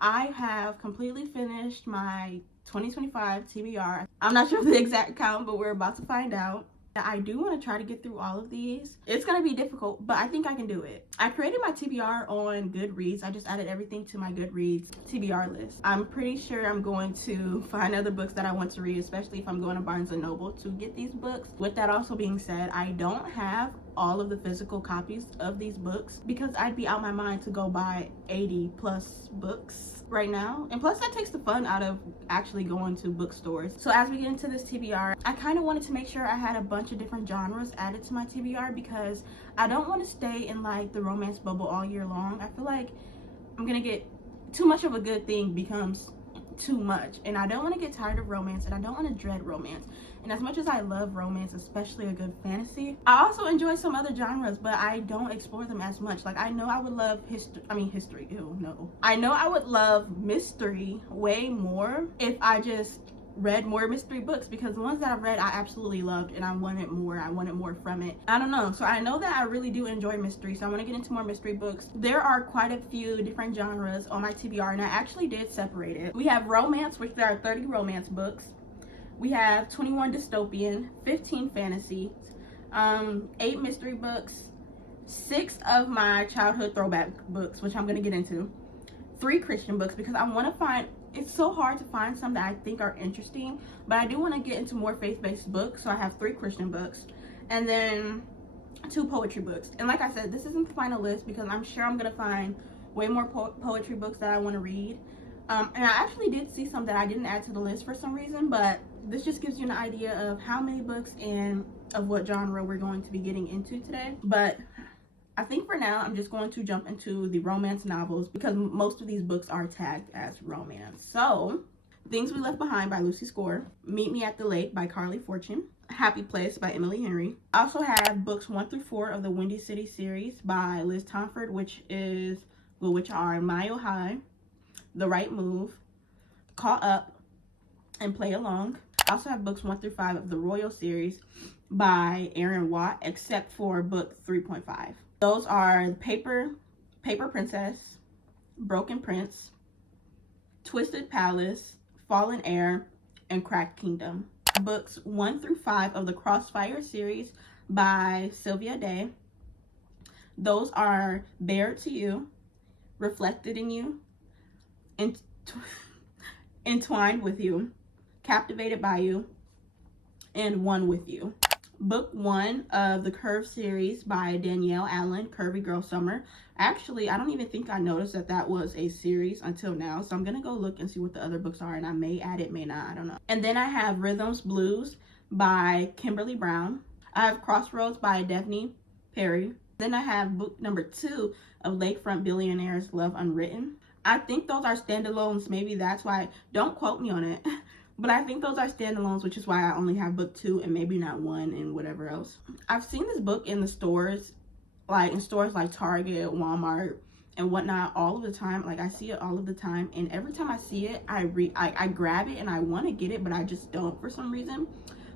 I have completely finished my 2025 TBR. I'm not sure of the exact count, but we're about to find out. I do want to try to get through all of these. It's going to be difficult, but I think I can do it. I created my TBR on Goodreads. I just added everything to my Goodreads TBR list. I'm pretty sure I'm going to find other books that I want to read, especially if I'm going to Barnes & Noble to get these books. With that also being said, I don't have all of the physical copies of these books because I'd be out my mind to go buy 80 plus books right now, and plus that takes the fun out of actually going to bookstores. So as we get into this TBR, I kind of wanted to make sure I had a bunch of different genres added to my TBR because I don't want to stay in like the romance bubble all year long. I feel like I'm gonna get too much of a good thing becomes too much, and I don't want to get tired of romance, and I don't want to dread romance. And as much as I love romance, especially a good fantasy, I also enjoy some other genres, but I don't explore them as much. Like, I know I would love history, ew, no. I know I would love mystery way more if I just read more mystery books, because the ones that I've read I absolutely loved and I wanted more from it. I don't know, so I know that I really do enjoy mystery, so I want to get into more mystery books. There are quite a few different genres on my TBR, and I actually did separate it. We have romance, which there are 30 romance books. We have 21 dystopian, 15 fantasy, 8 mystery books, 6 of my childhood throwback books, which I'm going to get into, 3 Christian books, because I want to find, it's so hard to find some that I think are interesting, but I do want to get into more faith-based books, so I have 3 Christian books, and then 2 poetry books. And like I said, this isn't the final list because I'm sure I'm going to find way more poetry books that I want to read. And I actually did see some that I didn't add to the list for some reason, but this just gives you an idea of how many books and of what genre we're going to be getting into today. But I think for now, I'm just going to jump into the romance novels because most of these books are tagged as romance. So, Things We Left Behind by Lucy Score, Meet Me at the Lake by Carly Fortune, Happy Place by Emily Henry. I also have books 1 through 4 of the Windy City series by Liz Tomford, which are Mile High, The Right Move, Caught Up, and Play Along. I also have books 1 through 5 of the Royal series by Aaron Watt, except for book 3.5. Those are Paper Princess, Broken Prince, Twisted Palace, Fallen Heir, and Cracked Kingdom. Books 1 through 5 of the Crossfire series by Sylvia Day. Those are Bared to You, Reflected in You, Entwined with You, Captivated by You, and One with You. Book 1 of the Curve series by Danielle Allen, Curvy Girl Summer. Actually, I don't even think I noticed that that was a series until now, so I'm gonna go look and see what the other books are, and I may add it, may not, I don't know. And then I have Rhythms Blues by Kimberly Brown. I have Crossroads by Devney Perry. Then I have book number 2 of Lakefront Billionaires, Love Unwritten. I think those are standalones, maybe that's why, don't quote me on it. But I think those are standalones, which is why I only have book 2 and maybe not 1 and whatever else. I've seen this book in the stores, like in stores like Target, Walmart, and whatnot all of the time. Like, I see it all of the time, and every time I see it, I grab it and I want to get it, but I just don't for some reason.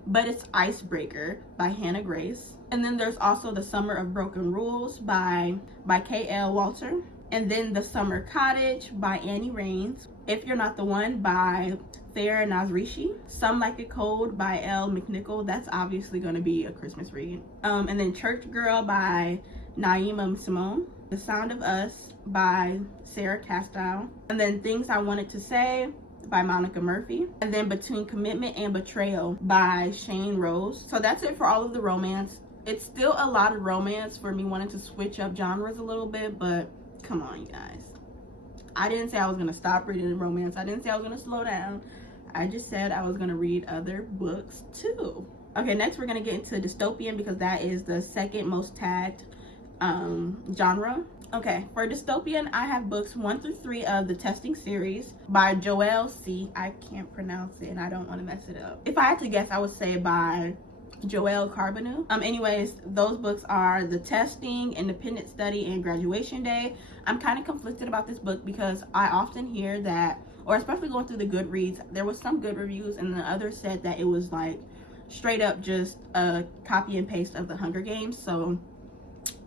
But it's Icebreaker by Hannah Grace. And then there's also The Summer of Broken Rules by K.L. Walter. And then The Summer Cottage by Annie Raines. If You're Not the One by Farah Nazrishi. Some Like It Cold by Elle McNichol. That's obviously going to be a Christmas read. And then Church Girl by Naima Simone. The Sound of Us by Sarah Castile. And then Things I Wanted to Say by Monica Murphy. And then Between Commitment and Betrayal by Shane Rose. So that's it for all of the romance. It's still a lot of romance for me wanting to switch up genres a little bit, but come on, you guys. I didn't say I was going to stop reading romance. I didn't say I was going to slow down. I just said I was going to read other books too. Okay, next we're going to get into dystopian because that is the second most tagged genre. Okay, for dystopian, I have books 1 through 3 of the Testing series by Joelle C. I can't pronounce it and I don't want to mess it up. If I had to guess, I would say by Joelle Carbonu. Anyways, those books are The Testing, Independent Study, and Graduation Day. I'm kind of conflicted about this book because I often hear that, or especially going through the Goodreads, there was some good reviews and the others said that it was like straight up just a copy and paste of the Hunger Games. So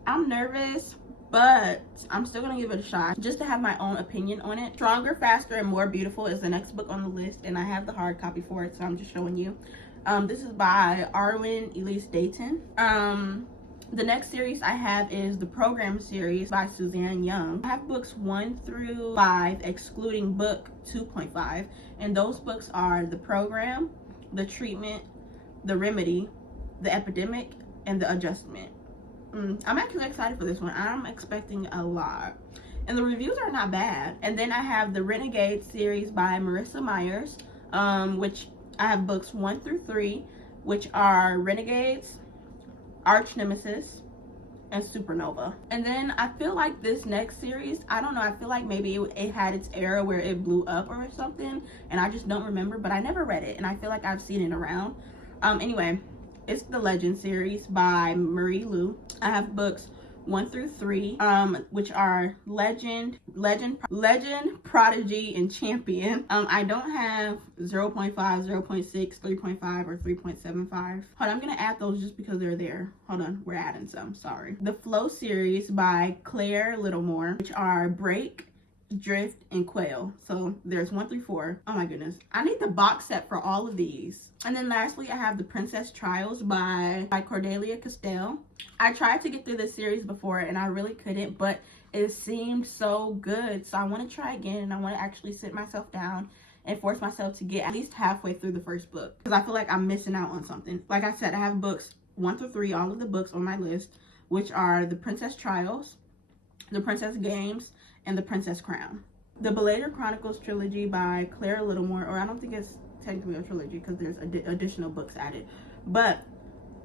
I'm nervous but I'm still gonna give it a shot just to have my own opinion on it. Stronger, Faster, and More Beautiful is the next book on the list, and I have the hard copy for it, so I'm just showing you. This is by Arwen Elise Dayton. The next series I have is the Program series by Suzanne Young. I have books 1 through 5, excluding book 2.5, and those books are The Program, The Treatment, The Remedy, The Epidemic, and The Adjustment. I'm actually excited for this one. I'm expecting a lot, and the reviews are not bad. And then I have the Renegade series by Marissa Myers, which I have books 1 through 3, which are Renegades, Arch Nemesis, and Supernova. And then I feel like this next series, I don't know, I feel like maybe it had its era where it blew up or something, and I just don't remember, but I never read it, and I feel like I've seen it around. Anyway, it's the Legend series by Marie Lu. I have books 1 through 3, which are Legend, Prodigy, and Champion. I don't have 0.5, 0.6, 3.5, or 3.75. Hold on, I'm gonna add those just because they're there. Hold on, we're adding some, sorry. The Flow series by Claire Littlemore, which are Break, Drift, and Quail. So there's 1 through 4. Oh my goodness, I need the box set for all of these. And then lastly, I have The Princess Trials by Cordelia Castell. I tried to get through this series before and I really couldn't, but it seemed so good, so I want to try again, and I want to actually sit myself down and force myself to get at least halfway through the first book, because I feel like I'm missing out on something. Like I said, I have books 1 through 3, all of the books on my list, which are The Princess Trials, The Princess Games, and The Princess Crown. The Belated Chronicles trilogy by Claire Littlemore, or I don't think it's technically a trilogy because there's additional books added, but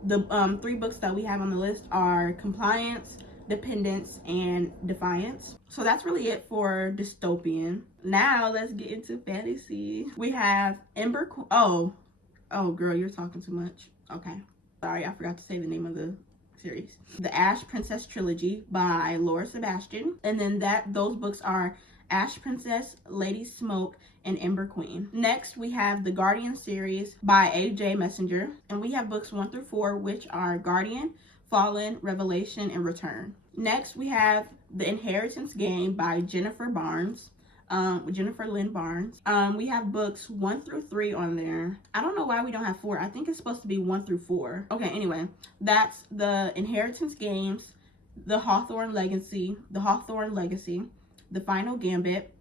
the 3 books that we have on the list are Compliance, Dependence, and Defiance. So that's really it for Dystopian. Now let's get into fantasy. We have oh girl, you're talking too much. Okay, sorry, I forgot to say the name of the series. The Ash Princess trilogy by Laura Sebastian, and then those books are Ash Princess, Lady Smoke, and Ember Queen. Next, we have the Guardian series by A.J. Messenger, and we have books 1 through 4, which are Guardian, Fallen, Revelation, and Return. Next, we have The Inheritance Game by Jennifer Lynn Barnes. We have books 1 through 3 on there. I don't know why we don't have 4. I think it's supposed to be 1 through 4. Okay, anyway, that's The Inheritance Games, The Hawthorne Legacy, The Final Gambit,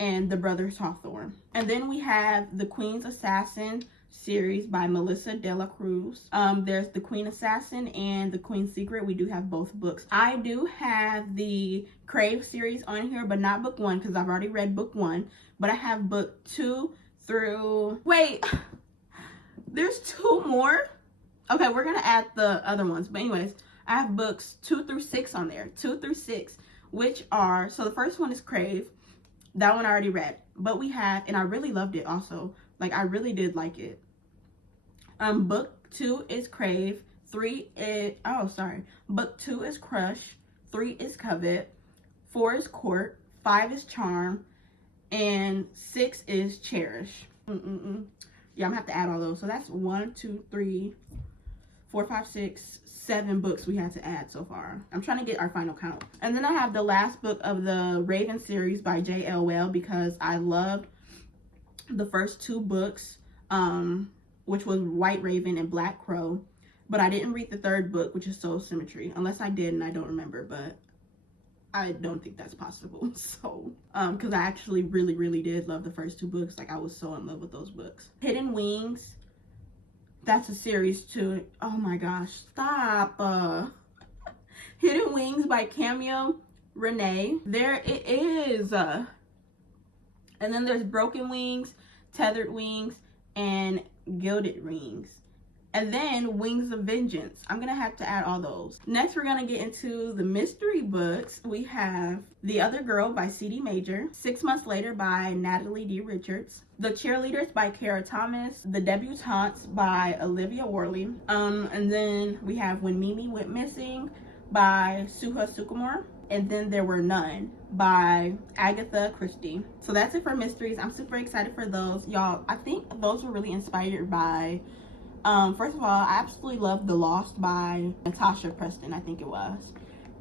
and The Brothers Hawthorne. And then we have the Queen's Assassin series by Melissa De La Cruz. There's the Queen Assassin and the Queen's Secret. We do have both books. I do have the Crave series on here, but not book 1 because I've already read book 1. But I have book 2 through... Wait, there's 2 more? Okay, we're gonna add the other ones. But anyways, I have books 2 through 6 on there. 2 through 6, which are... So the first one is Crave. That one I already read. But we have... And I really loved it also. Like, I really did like it. Book 2 is Crave. 3 is... Oh, sorry. Book 2 is Crush. 3 is Covet. 4 is Court. 5 is Charm. And 6 is Cherish. Yeah, I'm gonna have to add all those. So that's 1, 2, 3, 4, 5, 6, 7 books we had to add so far. I'm trying to get our final count. And then I have the last book of the Raven series by J.L. Well, because I loved the first 2 books, which was White Raven and Black Crow. But I didn't read the 3rd book, which is Soul Symmetry. Unless I did and I don't remember, but I don't think that's possible. So, because I actually really, really did love the first 2 books. Like, I was so in love with those books. Hidden Wings. That's a series too. Oh my gosh, stop. Hidden Wings by Camille Renee. There it is. And then there's Broken Wings, Tethered Wings, and Gilded Wings. And then Wings of Vengeance. I'm gonna have to add all those. Next, we're gonna get into the mystery books. We have The Other Girl by C.D. Major, 6 Months Later by Natalie D. Richards, The Cheerleaders by Kara Thomas, The Debutantes by Olivia Worley, and then we have When Mimi Went Missing by Suha Sukumar, and then There Were None by Agatha Christie. So that's it for mysteries. I'm super excited for those. Y'all, I think those were really inspired by first of all, I absolutely love The Lost by Natasha Preston, I think it was.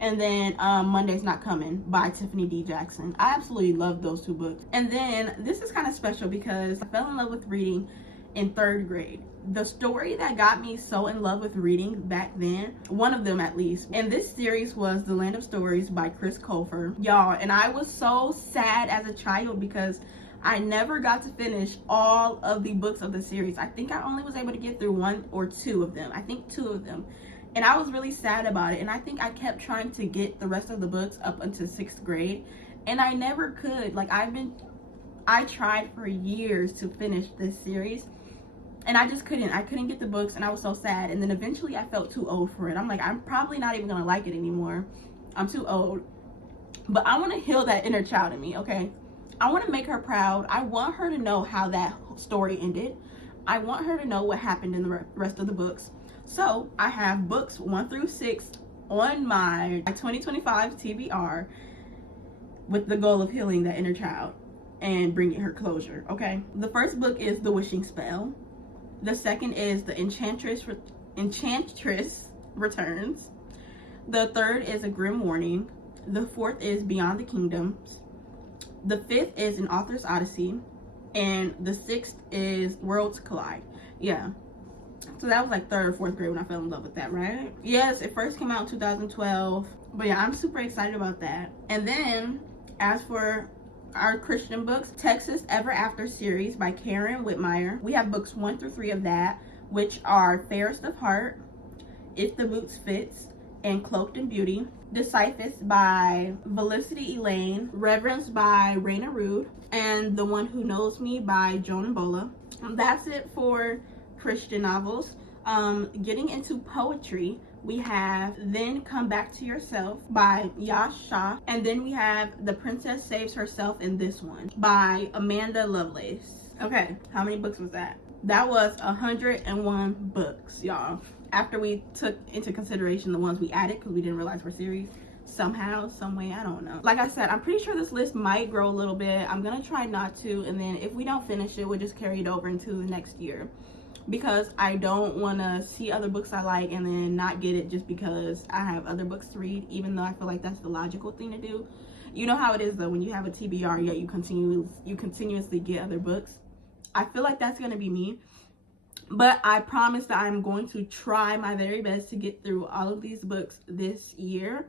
And then Monday's Not Coming by Tiffany D. Jackson. I absolutely love those 2 books. And then this is kind of special because I fell in love with reading in 3rd grade. The story that got me so in love with reading back then, one of them at least, and this series was The Land of Stories by Chris Colfer. Y'all, and I was so sad as a child because I never got to finish all of the books of the series. I think I only was able to get through 1 or 2 of them. I think 2 of them. And I was really sad about it. And I think I kept trying to get the rest of the books up until 6th grade. And I never could. Like, I tried for years to finish this series. And I just couldn't. I couldn't get the books, and I was so sad. And then eventually I felt too old for it. I'm like, I'm probably not even gonna like it anymore. I'm too old. But I want to heal that inner child in me, okay? I want to make her proud. I want her to know how that story ended. I want her to know what happened in the rest of the books. So I have books 1 through 6 on my 2025 TBR with the goal of healing that inner child and bringing her closure, okay? The first book is The Wishing Spell. The second is The Enchantress Returns. The third is A Grim Warning. The fourth is Beyond the Kingdoms. The fifth is An Author's Odyssey. And the sixth is Worlds Collide. Yeah. So that was like 3rd or 4th grade when I fell in love with that, right? Yes, it first came out in 2012. But yeah, I'm super excited about that. And then, as for our Christian books, Texas Ever After series by Karen Whitmire. We have books 1 through 3 of that, which are Fairest of Heart, If the Boots Fits, and Cloaked in Beauty. Disciples by Felicity Elaine. Reverence by Raina Rude. And The One Who Knows Me by Joan Bola. That's it for Christian novels. Getting into poetry, we have Then Come Back to Yourself by Yash Shah. And then we have The Princess Saves Herself in This One by Amanda Lovelace. Okay, how many books was that? That was 101 books, y'all. After we took into consideration the ones we added because we didn't realize were series. Somehow, some way, I don't know. Like I said, I'm pretty sure this list might grow a little bit. I'm gonna try not to, and then if we don't finish it, we'll just carry it over into the next year. Because I don't want to see other books I like and then not get it just because I have other books to read, even though I feel like that's the logical thing to do. You know how it is though, when you have a TBR yet you continuously get other books. I feel like that's going to be me. But I promise that I'm going to try my very best to get through all of these books this year.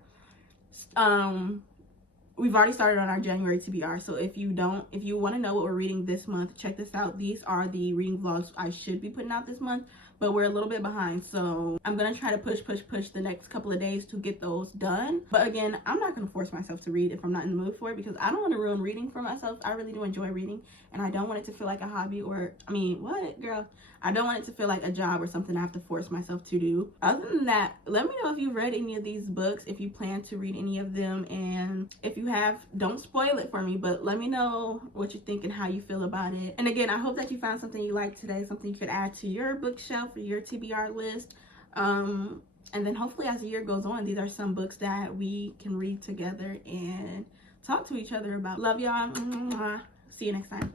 We've already started on our January TBR, so if you want to know what we're reading this month, check this out. These are the reading vlogs I should be putting out this month, but we're a little bit behind, so I'm gonna try to push the next couple of days to get those done. But again, I'm not gonna force myself to read if I'm not in the mood for it, because I don't want to ruin reading for myself. I really do enjoy reading, and I don't want it to feel like a hobby, or I mean, what, girl? I don't want it to feel like a job or something I have to force myself to do. Other than that, let me know if you've read any of these books, if you plan to read any of them, and if you have, don't spoil it for me, but let me know what you think and how you feel about it. And again, I hope that you found something you liked today, something you could add to your bookshelf or your TBR list. And then hopefully as the year goes on, these are some books that we can read together and talk to each other about. Love y'all. See you next time.